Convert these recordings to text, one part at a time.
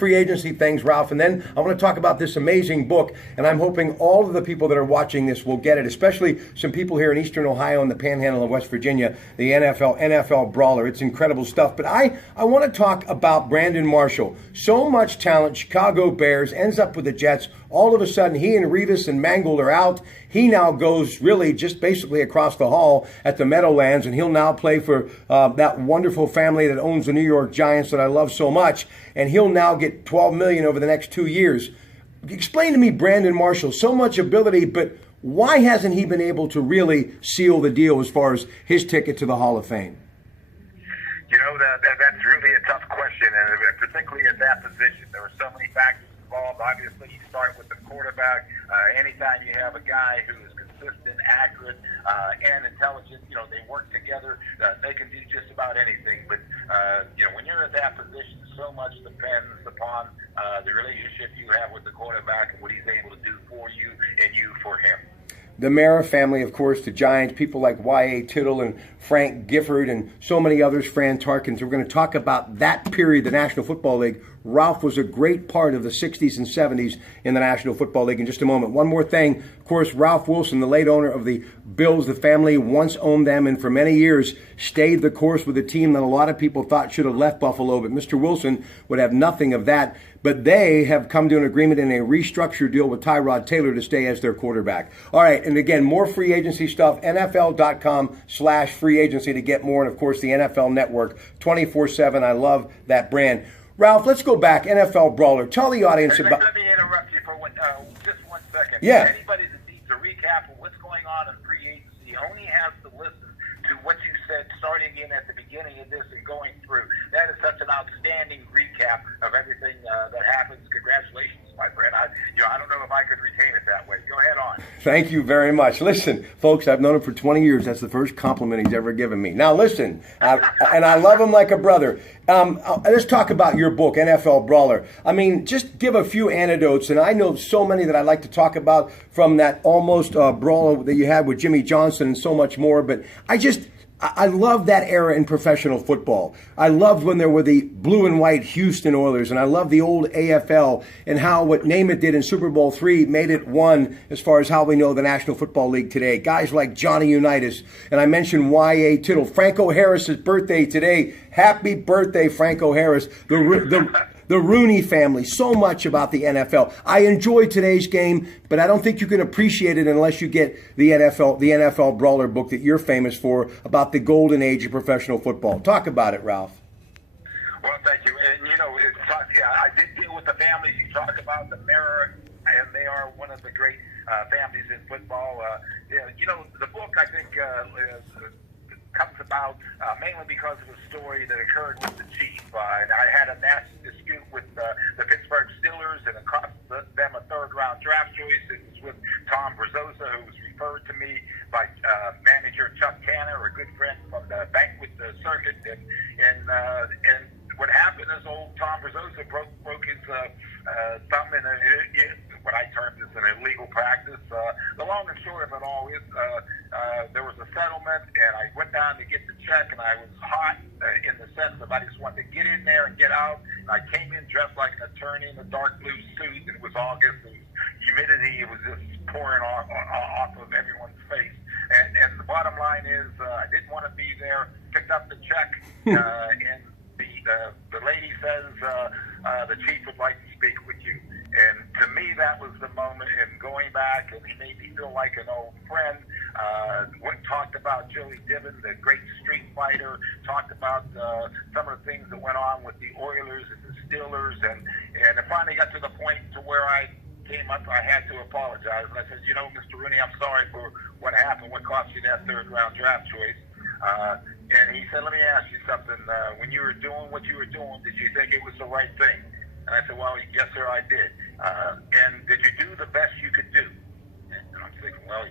free agency things, Ralph, and then I want to talk about this amazing book, and I'm hoping all of the people that are watching this will get it, especially some people here in Eastern Ohio and the Panhandle of West Virginia, the NFL Brawler. It's incredible stuff. But I want to talk about Brandon Marshall. So much talent, Chicago Bears, ends up with the Jets. All of a sudden, he and Revis and Mangold are out. He now goes really just basically across the hall at the Meadowlands, and he'll now play for that wonderful family that owns the New York Giants that I love so much, and he'll now get $12 million over the next 2 years. Explain to me, Brandon Marshall, so much ability, but why hasn't he been able to really seal the deal as far as his ticket to the Hall of Fame? You know, that's really a tough question, and particularly at that position. There are so many factors involved. Obviously, you start with the quarterback. Anytime you have a guy who is consistent, accurate, and intelligent, you know, they work together. They can do just about anything. But, you know, when you're at that position, so much depends upon the relationship you have with the quarterback and what he's able to do for you and you for him. The Mara family, of course, the Giants, people like Y.A. Tittle and Frank Gifford and so many others, Fran Tarkins. We're going to talk about that period, the National Football League. Ralph was a great part of the 60s and 70s in the National Football League in just a moment. One more thing, of course, Ralph Wilson, the late owner of the Bills, the family once owned them and for many years stayed the course with a team that a lot of people thought should have left Buffalo, but Mr. Wilson would have nothing of that. But they have come to an agreement in a restructured deal with Tyrod Taylor to stay as their quarterback. All right, and again, more free agency stuff, NFL.com/free agency to get more, and of course the NFL Network 24/7. I love that brand. Ralph, let's go back. NFL Brawler. Tell the audience about. Let me interrupt you for just 1 second. Yeah. Anybody that needs a recap of what's going on in free agency only has to listen to what you said starting in at the beginning of this and going through. That is such an outstanding recap of everything that happens. Congratulations, my friend. I don't know if I could retain it that way. Go ahead on. Thank you very much. Listen, folks, I've known him for 20 years. That's the first compliment he's ever given me. Now, listen, and I love him like a brother. Let's talk about your book, NFL Brawler. I mean, just give a few anecdotes, and I know so many that I'd like to talk about from that almost brawler that you had with Jimmy Johnson and so much more, but I love that era in professional football. I loved when there were the blue and white Houston Oilers, and I love the old AFL and how what Namath did in Super Bowl III made it one as far as how we know the National Football League today. Guys like Johnny Unitas, and I mentioned Y.A. Tittle. Franco Harris's birthday today. Happy birthday, Franco Harris. The Rooney family, so much about the NFL. I enjoy today's game, but I don't think you can appreciate it unless you get the NFL Brawler book that you're famous for about the golden age of professional football. Talk about it, Ralph. Well, thank you. And, you know, I did deal with the families you talk about, the Mirror, and they are one of the great families in football. You know, the book, I think, comes about mainly because of a story that occurred with the Chief. And I had a nasty dispute with the Pittsburgh Steelers, and it cost them a third-round draft choice. It was with Tom Brazosa, who was referred to me by manager Chuck Tanner, a good friend from the banquet circuit. And what happened is old Tom Brazosa broke his thumb in what I termed as an illegal practice. The long and short of it all is there was a settlement, and I went down to get the check, and I was hot in the sense of I just wanted to get in there and get out. And I came in dressed like an attorney in a dark blue suit, and it was August. It was humidity. It was just pouring off of everyone's face. And the bottom line is I didn't want to be there. Picked up the check, and the lady says the Chief would like to speak with you. And to me, that was the moment. And going back, and he made me feel like an old friend. Talked about Joey Dibbon, the great street fighter. Talked about some of the things that went on with the Oilers and the Steelers. And it finally got to the point to where I came up, I had to apologize. And I said, you know, Mr. Rooney, I'm sorry for what happened, what cost you that third-round draft choice. And he said, let me ask you something. When you were doing what you were doing, did you think it was the right thing? And I said, well, yes, sir, I did. And did you do the best you could do? And I'm thinking, well,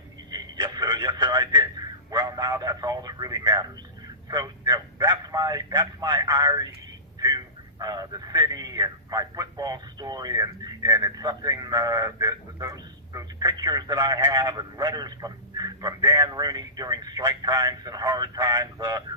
yes, sir, I did. Well, now that's all that really matters. So, you know, that's my Irish to the city and my football story, and it's something that those pictures that I have and letters from Dan Rooney during strike times and hard times,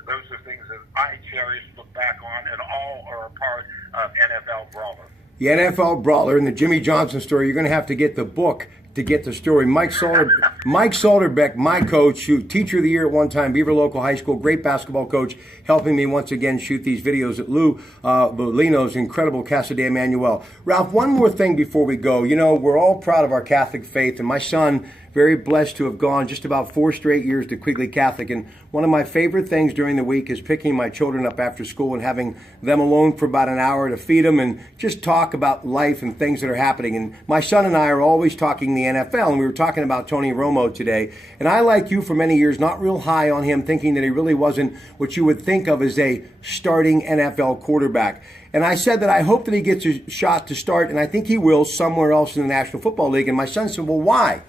those are things that I cherish, look back on, and all are a part of NFL Brawler. the NFL Brawler and the Jimmy Johnson story, you're going to have to get the book to get the story. Mike Salterbeck, my coach, teacher of the year at one time, Beaver Local High School, great basketball coach, helping me once again shoot these videos at Lou Bolino's incredible Casa de Emmanuel. Ralph, one more thing before we go. You know, we're all proud of our Catholic faith, and my son, very blessed to have gone just about 4 straight years to Quigley Catholic. And one of my favorite things during the week is picking my children up after school and having them alone for about an hour to feed them and just talk about life and things that are happening. And my son and I are always talking the NFL, and we were talking about Tony Romo today. And I, like you for many years, not real high on him, thinking that he really wasn't what you would think of as a starting NFL quarterback. And I said that I hope that he gets a shot to start, and I think he will somewhere else in the National Football League. And my son said, well, why?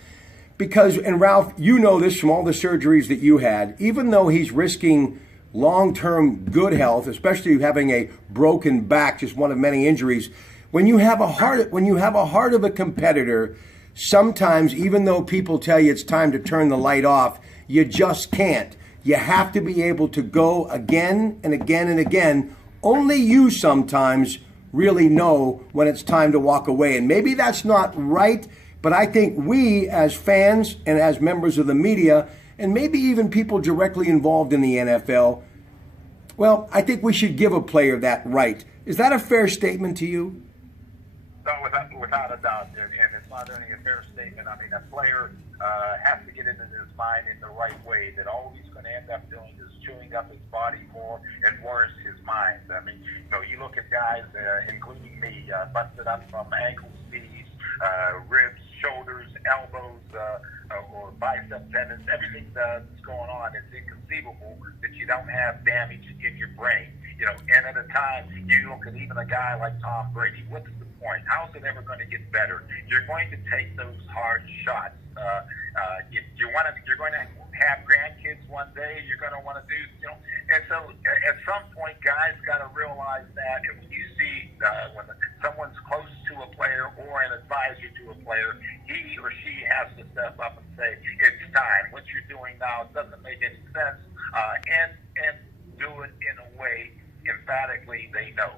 Because, and Ralph, you know this from all the surgeries that you had, even though he's risking long-term good health, especially having a broken back, just one of many injuries, when you have a heart of a competitor, sometimes even though people tell you it's time to turn the light off, you just can't. You have to be able to go again and again and again. Only you sometimes really know when it's time to walk away. And maybe that's not right, but I think we as fans and as members of the media, and maybe even people directly involved in the NFL, well, I think we should give a player that right. Is that a fair statement to you? No, without a doubt. And it's not only a fair statement. I mean, a player has to get into his mind in the right way, that all he's going to end up doing is chewing up his body more and worse his mind. I mean, you know, you look at guys, including me, busted up from ankles, knees, ribs, shoulders, elbows, or bicep tendons, everything that's going on. It's inconceivable that you don't have damage in your brain. You know, and at a time, you look at even a guy like Tom Brady. What's the point? How's it ever going to get better? You're going to take those hard shots. You're going to have grandkids one day. You're going to want to do, you know. And so, at some point, guys got to realize that. And when you see when someone's close to a player or an advisor to a player, he or she has to step up and say, "It's time. What you're doing now doesn't make any sense," and do it in a way emphatically they know.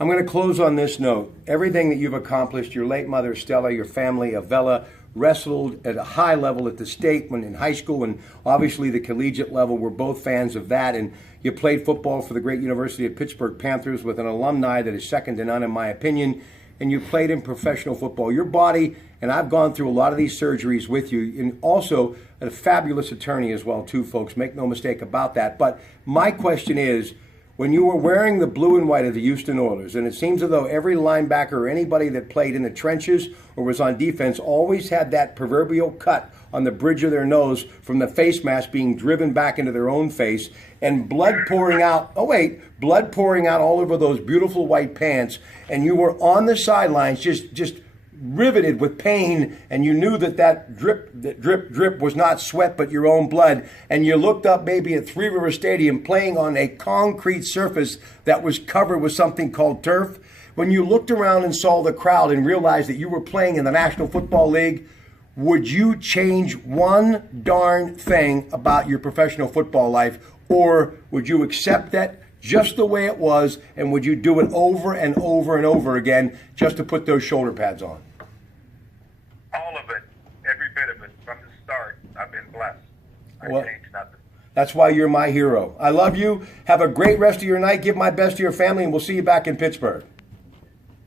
I'm going to close on this note. Everything that you've accomplished, your late mother, Stella, your family, Avella, wrestled at a high level at the state when in high school, and obviously the collegiate level. We're both fans of that. And you played football for the great University of Pittsburgh Panthers with an alumni that is second to none in my opinion. And you played in professional football. Your body, and I've gone through a lot of these surgeries with you, and also a fabulous attorney as well too, folks. Make no mistake about that. But my question is, when you were wearing the blue and white of the Houston Oilers, and it seems as though every linebacker or anybody that played in the trenches or was on defense always had that proverbial cut on the bridge of their nose from the face mask being driven back into their own face, and blood pouring out all over those beautiful white pants, and you were on the sidelines just riveted with pain, and you knew that drip was not sweat but your own blood, and you looked up maybe at Three River Stadium playing on a concrete surface that was covered with something called turf. When you looked around and saw the crowd and realized that you were playing in the National Football League, would you change one darn thing about your professional football life, or would you accept that just the way it was, and would you do it over and over and over again just to put those shoulder pads on? All of it, every bit of it, from the start. I've been blessed. I changed nothing. That's why you're my hero. I love you. Have a great rest of your night. Give my best to your family, and we'll see you back in Pittsburgh.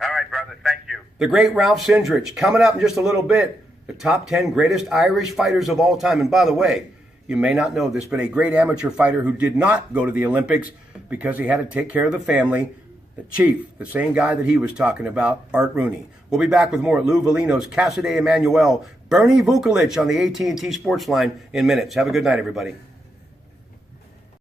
All right, brother. Thank you. The great Ralph Sindrich. Coming up in just a little bit, the top 10 greatest Irish fighters of all time. And by the way, you may not know this, but a great amateur fighter who did not go to the Olympics because he had to take care of the family, the chief, the same guy that he was talking about, Art Rooney. We'll be back with more at Lou Bolino's Casa de Emmanuel, Bernie Vukolich on the AT&T Sports Line in minutes. Have a good night, everybody.